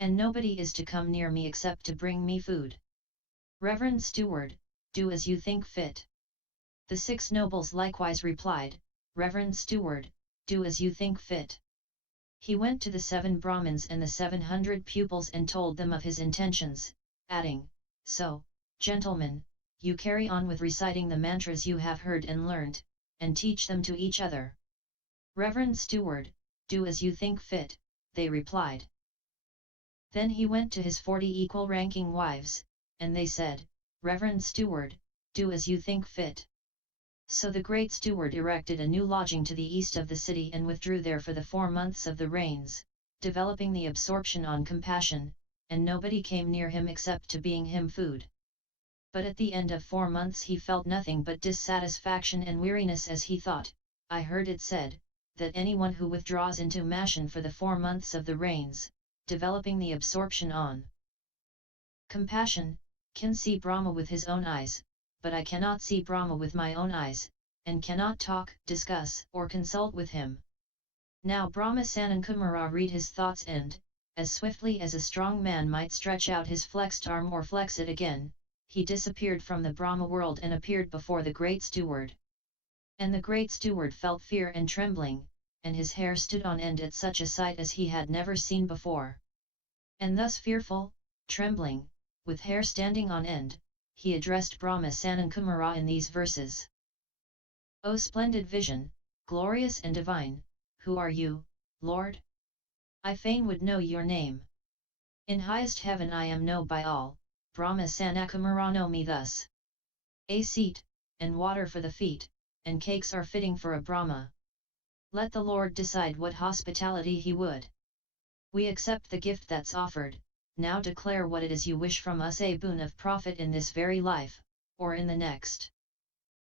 and nobody is to come near me except to bring me food. Reverend Steward, do as you think fit. The 6 nobles likewise replied, Reverend Steward, do as you think fit. He went to the 7 Brahmins and the 700 pupils and told them of his intentions, adding, So, gentlemen, you carry on with reciting the mantras you have heard and learnt, and teach them to each other. Reverend Steward, do as you think fit, they replied. Then he went to his 40 equal-ranking wives, and they said, Reverend Steward, do as you think fit. So the Great Steward erected a new lodging to the east of the city and withdrew there for the 4 months of the rains, developing the absorption on compassion, and nobody came near him except to bring him food. But at the end of 4 months he felt nothing but dissatisfaction and weariness as he thought, I heard it said, that anyone who withdraws into Mashan for the 4 months of the rains, developing the absorption on compassion, can see Brahma with his own eyes, but I cannot see Brahma with my own eyes, and cannot talk, discuss, or consult with him. Now Brahma Sanankumara read his thoughts and, as swiftly as a strong man might stretch out his flexed arm or flex it again, he disappeared from the Brahma-world and appeared before the Great Steward. And the Great Steward felt fear and trembling, and his hair stood on end at such a sight as he had never seen before. And thus fearful, trembling, with hair standing on end, he addressed Brahma Sanankumara in these verses. O splendid vision, glorious and divine, who are you, Lord? I fain would know your name. In highest heaven I am known by all, Brahma Sanankumara know me thus. A seat, and water for the feet, and cakes are fitting for a Brahma. Let the Lord decide what hospitality he would. We accept the gift that's offered, now declare what it is you wish from us, a boon of profit in this very life, or in the next.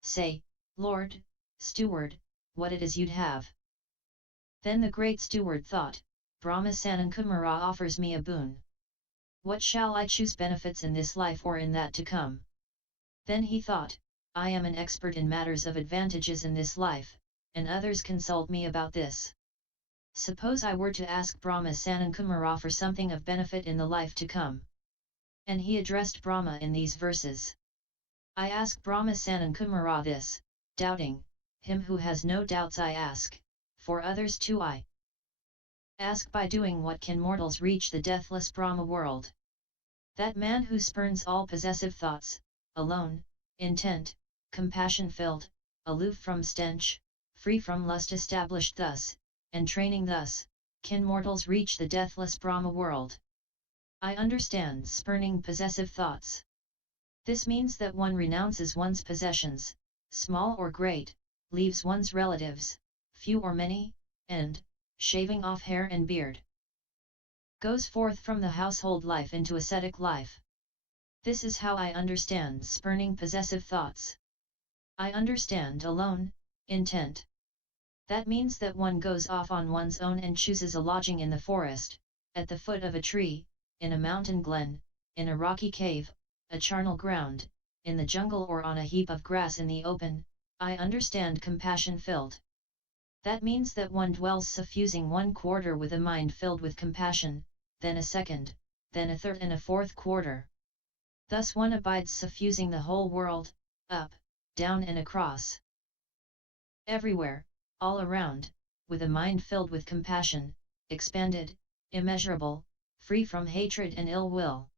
Say, Lord, Steward, what it is you'd have. Then the Great Steward thought, Brahma Sanankumara offers me a boon. What shall I choose, benefits in this life or in that to come? Then he thought, I am an expert in matters of advantages in this life, and others consult me about this. Suppose I were to ask Brahma Sanankumara for something of benefit in the life to come. And he addressed Brahma in these verses. I ask Brahma Sanankumara this, doubting, him who has no doubts I ask, for others too I ask, by doing what can mortals reach the deathless Brahma-world? That man who spurns all possessive thoughts, alone, intent, compassion-filled, aloof from stench, free from lust, established thus, and training thus, can mortals reach the deathless Brahma-world? I understand spurning possessive thoughts. This means that one renounces one's possessions, small or great, leaves one's relatives, few or many, and, shaving off hair and beard, goes forth from the household life into ascetic life. This is how I understand spurning possessive thoughts. I understand alone, intent. That means that one goes off on one's own and chooses a lodging in the forest, at the foot of a tree, in a mountain glen, in a rocky cave, a charnel ground, in the jungle, or on a heap of grass in the open. I understand compassion-filled. That means that one dwells suffusing one quarter with a mind filled with compassion, then a second, then a third and a fourth quarter. Thus one abides suffusing the whole world, up, down and across. Everywhere, all around, with a mind filled with compassion, expanded, immeasurable, free from hatred and ill will.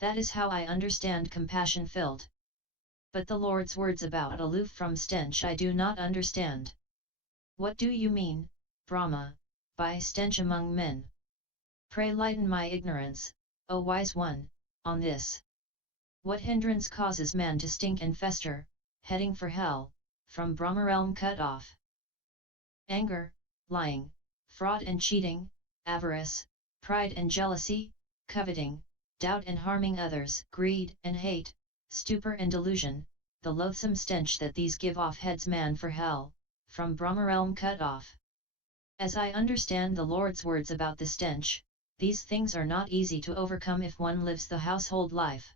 That is how I understand compassion-filled. But the Lord's words about aloof from stench I do not understand. What do you mean, Brahma, by stench among men? Pray lighten my ignorance, O wise one, on this. What hindrance causes man to stink and fester, heading for hell, from Brahma realm cut off? Anger, lying, fraud and cheating, avarice, pride and jealousy, coveting, doubt and harming others, greed and hate, stupor and delusion, the loathsome stench that these give off heads man for hell, from Brahma realm cut off. As I understand the Lord's words about the stench, these things are not easy to overcome if one lives the household life.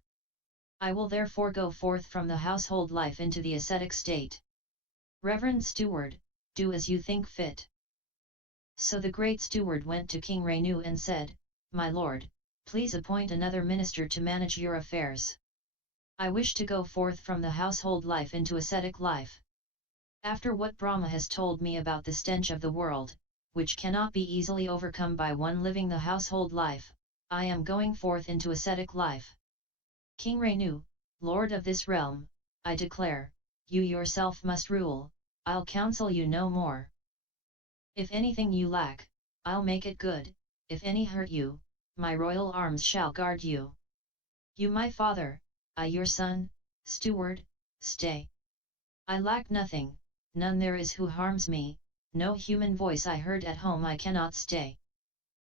I will therefore go forth from the household life into the ascetic state. Reverend Steward, do as you think fit. So the Great Steward went to King Renu and said, my lord, please appoint another minister to manage your affairs. I wish to go forth from the household life into ascetic life. After what Brahma has told me about the stench of the world, which cannot be easily overcome by one living the household life, I am going forth into ascetic life. King Renu, lord of this realm, I declare, you yourself must rule, I'll counsel you no more. If anything you lack, I'll make it good, if any hurt you, my royal arms shall guard you. You my father, I your son, steward, stay. I lack nothing, none there is who harms me, no human voice I heard at home I cannot stay.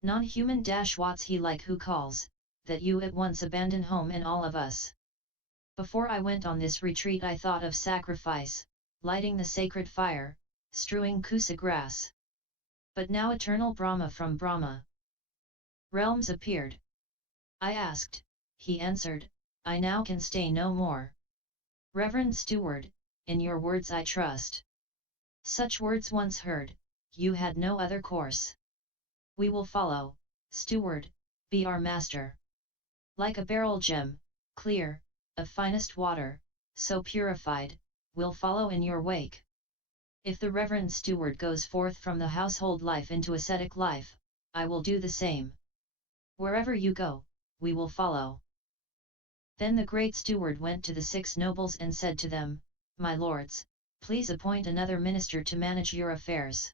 Non-human what's he like who calls, that you at once abandon home and all of us. Before I went on this retreat I thought of sacrifice, lighting the sacred fire, strewing kusa grass. But now eternal Brahma from Brahma realms appeared. I asked, he answered, I now can stay no more. Reverend Steward, in your words I trust. Such words once heard, you had no other course. We will follow, Steward, be our master. Like a beryl gem, clear, of finest water, so purified, we'll follow in your wake. If the Reverend Steward goes forth from the household life into ascetic life, I will do the same. Wherever you go, we will follow. Then the Great Steward went to the 6 nobles and said to them, my lords, please appoint another minister to manage your affairs.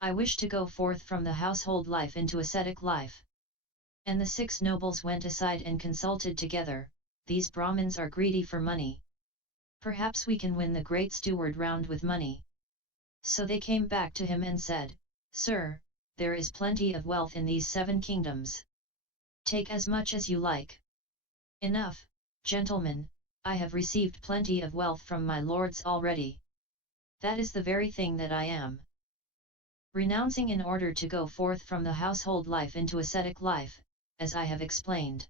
I wish to go forth from the household life into ascetic life. And the 6 nobles went aside and consulted together, these Brahmins are greedy for money. Perhaps we can win the Great Steward round with money. So they came back to him and said, Sir, there is plenty of wealth in these 7 kingdoms. Take as much as you like. Enough, gentlemen, I have received plenty of wealth from my lords already. That is the very thing that I am renouncing in order to go forth from the household life into ascetic life, as I have explained.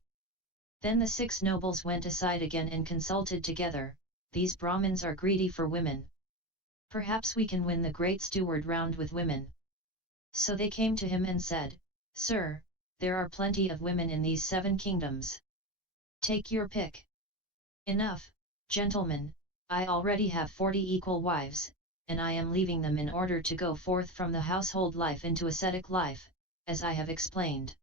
Then the 6 nobles went aside again and consulted together, these Brahmins are greedy for women. Perhaps we can win the Great Steward round with women. So they came to him and said, Sir, there are plenty of women in these 7 kingdoms. Take your pick. Enough, gentlemen, I already have 40 equal wives, and I am leaving them in order to go forth from the household life into ascetic life, as I have explained.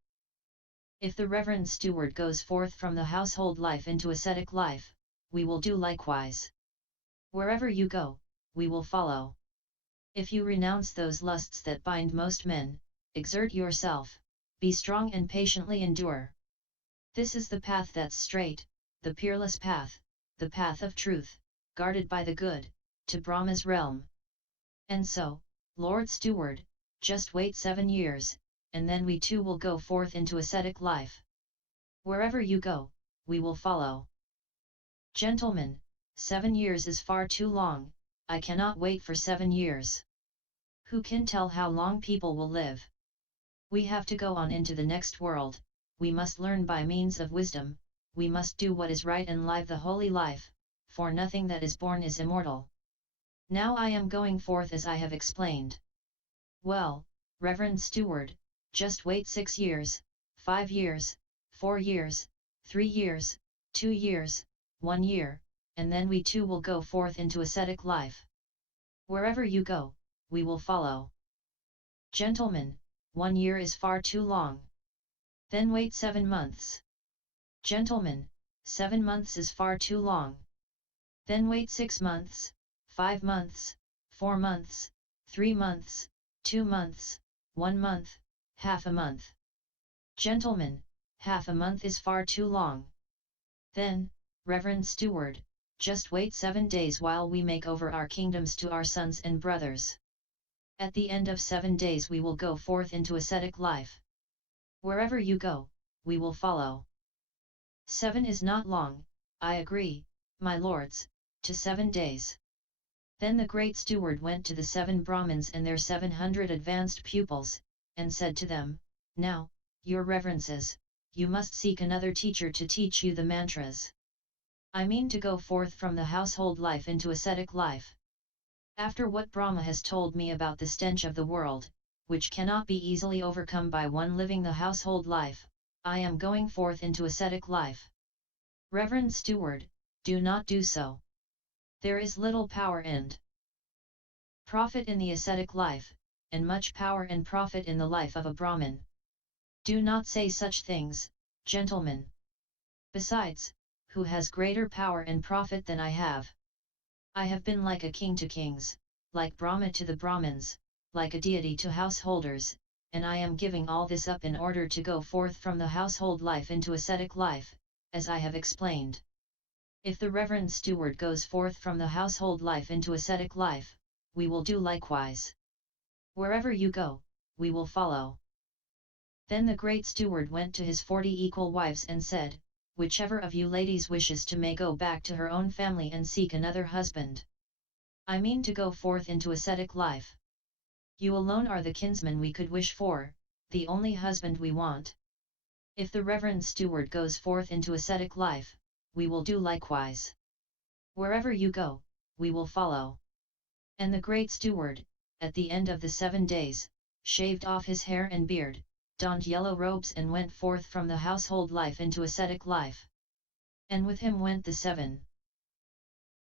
If the Reverend Steward goes forth from the household life into ascetic life, we will do likewise. Wherever you go, we will follow. If you renounce those lusts that bind most men, exert yourself, be strong and patiently endure. This is the path that's straight, the peerless path, the path of truth, guarded by the good, to Brahma's realm. And so, Lord Steward, just wait 7 years, and then we too will go forth into ascetic life. Wherever you go, we will follow. Gentlemen, 7 years is far too long, I cannot wait for 7 years. Who can tell how long people will live? We have to go on into the next world, we must learn by means of wisdom, we must do what is right and live the holy life, for nothing that is born is immortal. Now I am going forth as I have explained. Well, Reverend Steward, just wait 6 years, 5 years, 4 years, 3 years, 2 years, 1 year, and then we too will go forth into ascetic life. Wherever you go, we will follow. Gentlemen, 1 year is far too long. Then wait 7 months. Gentlemen, 7 months is far too long. Then wait 6 months, 5 months, 4 months, 3 months, 2 months, 1 month, half a month. Gentlemen, half a month is far too long. Then, Reverend Steward, just wait 7 days while we make over our kingdoms to our sons and brothers. At the end of 7 days we will go forth into ascetic life. Wherever you go, we will follow. 7 is not long, I agree, my lords, to 7 days. Then the Great Steward went to the 7 Brahmins and their 700 advanced pupils, and said to them, Now, your reverences, you must seek another teacher to teach you the mantras. I mean to go forth from the household life into ascetic life. After what Brahma has told me about the stench of the world, which cannot be easily overcome by one living the household life. I am going forth into ascetic life. Reverend Steward, do not do so. There is little power and profit in the ascetic life, and much power and profit in the life of a Brahmin. Do not say such things, gentlemen. Besides, who has greater power and profit than I have? I have been like a king to kings, like Brahma to the Brahmins, like a deity to householders, and I am giving all this up in order to go forth from the household life into ascetic life, as I have explained. If the Reverend Steward goes forth from the household life into ascetic life, we will do likewise. Wherever you go, we will follow. Then the Great Steward went to his 40 equal wives and said, whichever of you ladies wishes to may go back to her own family and seek another husband. I mean to go forth into ascetic life. You alone are the kinsman we could wish for, the only husband we want. If the Reverend Steward goes forth into ascetic life, we will do likewise. Wherever you go, we will follow. And the Great Steward, at the end of the 7 days, shaved off his hair and beard, donned yellow robes and went forth from the household life into ascetic life. And with him went the 7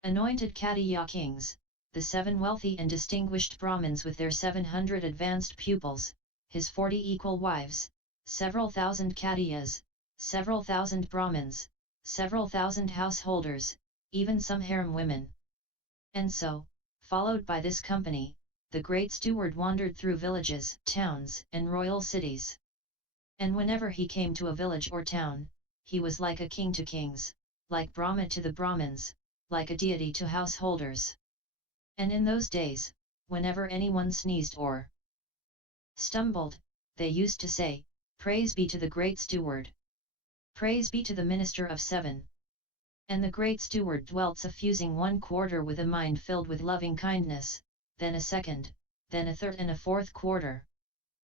anointed Katiya kings, the 7 wealthy and distinguished Brahmins with their 700 advanced pupils, his 40 equal wives, several thousand Katiyas, several thousand Brahmins, several thousand householders, even some harem women. And so, followed by this company, the Great Steward wandered through villages, towns, and royal cities. And whenever he came to a village or town, he was like a king to kings, like Brahma to the Brahmins, like a deity to householders. And in those days, whenever anyone sneezed or stumbled, they used to say, "Praise be to the Great Steward. Praise be to the Minister of 7. And the Great Steward dwelt suffusing 1 quarter with a mind filled with loving kindness, then a second, then a third and a 4th quarter.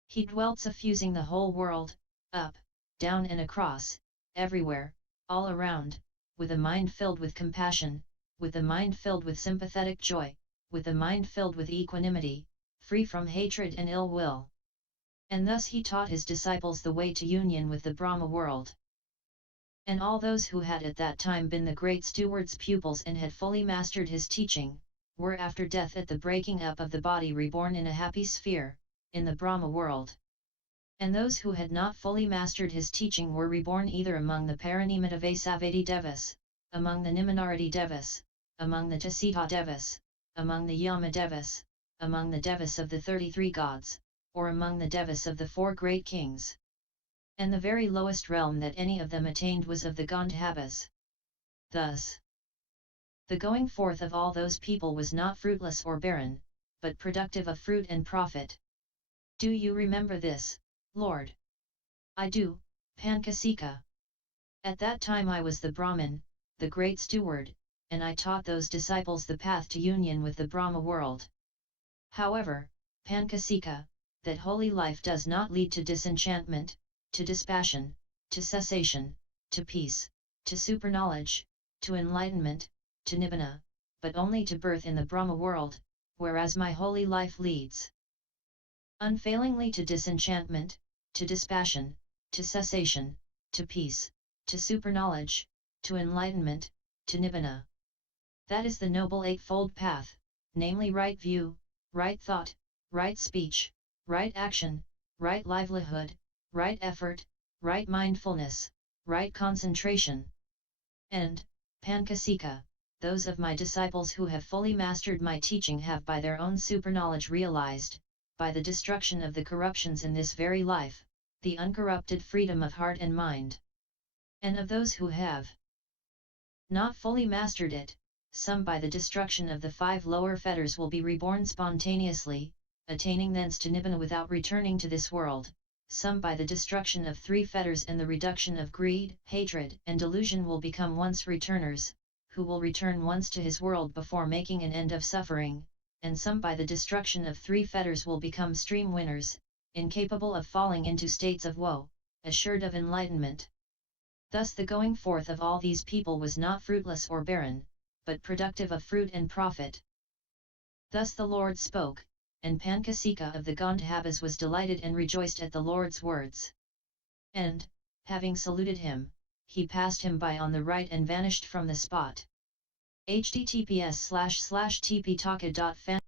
He dwelt suffusing the whole world, up, down and across, everywhere, all around, with a mind filled with compassion, with a mind filled with sympathetic joy, with a mind filled with equanimity, free from hatred and ill will. And thus he taught his disciples the way to union with the Brahma-world. And all those who had at that time been the Great Steward's pupils and had fully mastered his teaching, were after death at the breaking up of the body reborn in a happy sphere, in the Brahma-world. And those who had not fully mastered his teaching were reborn either among the Paranimata Vasavadi Devas, among the Nimanarati Devas, among the Tasita Devas, among the Yama Devas, among the Devas of the 33 gods, or among the Devas of the 4 great kings. And the very lowest realm that any of them attained was of the Gandhabas. Thus, the going forth of all those people was not fruitless or barren, but productive of fruit and profit. Do you remember this, Lord? I do, Pankasika. At that time I was the Brahmin, the Great Steward, and I taught those disciples the path to union with the Brahma-world. However, Pankasika, that holy life does not lead to disenchantment, to dispassion, to cessation, to peace, to superknowledge, to enlightenment, to nibbana, but only to birth in the Brahma-world, whereas my holy life leads unfailingly to disenchantment, to dispassion, to cessation, to peace, to superknowledge, to enlightenment, to nibbana. That is the noble eightfold path, namely right view, right thought, right speech, right action, right livelihood, right effort, right mindfulness, right concentration. And, Pankasika, those of my disciples who have fully mastered my teaching have by their own superknowledge realized, by the destruction of the corruptions in this very life, the uncorrupted freedom of heart and mind. And of those who have not fully mastered it, some by the destruction of the 5 lower fetters will be reborn spontaneously, attaining thence to nibbana without returning to this world, some by the destruction of 3 fetters and the reduction of greed, hatred and delusion will become once returners, who will return once to his world before making an end of suffering, and some by the destruction of 3 fetters will become stream winners, incapable of falling into states of woe, assured of enlightenment. Thus the going forth of all these people was not fruitless or barren, but productive of fruit and profit. Thus the Lord spoke, and Pankasika of the Gandhabas was delighted and rejoiced at the Lord's words. And, having saluted him, he passed him by on the right and vanished from the spot. https://tptaka.fan